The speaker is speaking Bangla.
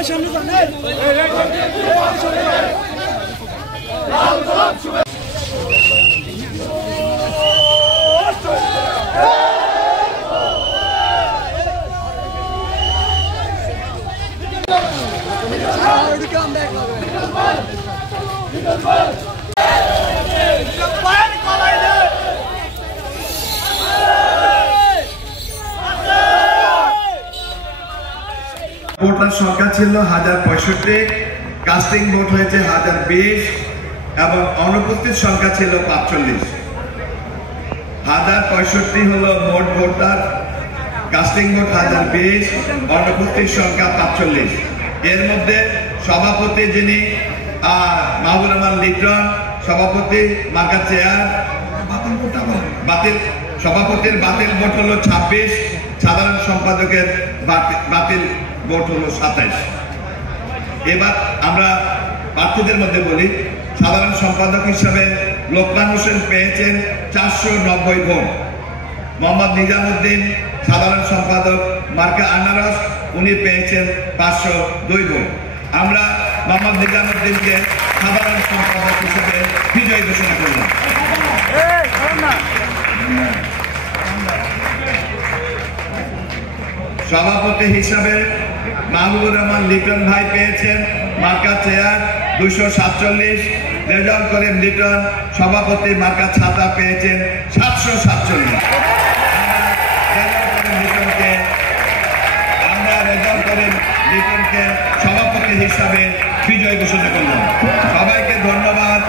সবাই সামনে যান ভোটার সংখ্যা ছিল 1065, কাস্টিং ভোট হয়েছে 1020 এবং অনুপস্থিত সংখ্যা ছিল 45। 1065 হলো মোট ভোটার, কাস্টিং ভোট 1020, অনুপস্থিত সংখ্যা 45। এর মধ্যে সভাপতি যিনি মাহবুব রহমান লিটন, সভাপতি মার্কা চেয়ার বাতিল, সভাপতির বাতিল ভোট হলো 26, সাধারণ সম্পাদকের বাতিল ভোট হলো 27। এবার আমরা প্রার্থীদের মধ্যে বলি, সাধারণ সম্পাদক হিসাবে লোকমান হোসেন পেয়েছেন 490 ভোট। মোহাম্মদ নিজামুদ্দিন সাধারণ সম্পাদক মার্কা আনারস, উনি পেয়েছেন 502 ভোট। আমরা মোহাম্মদ নিজামুদ্দিনকে সাধারণ সম্পাদক হিসেবে বিজয়ী ঘোষণা করলাম। সভাপতি হিসাবে মাহবুবুর রহমান লিটন ভাই পেয়েছেন মার্কা চেয়ার 247, রেজাউল করিম লিটন সভাপতি মার্কা ছাতা পেয়েছেন 747। আমরা রেজাউল করিম লিটনকে সভাপতি হিসাবে বিজয় ঘোষণা করলাম। সবাইকে ধন্যবাদ।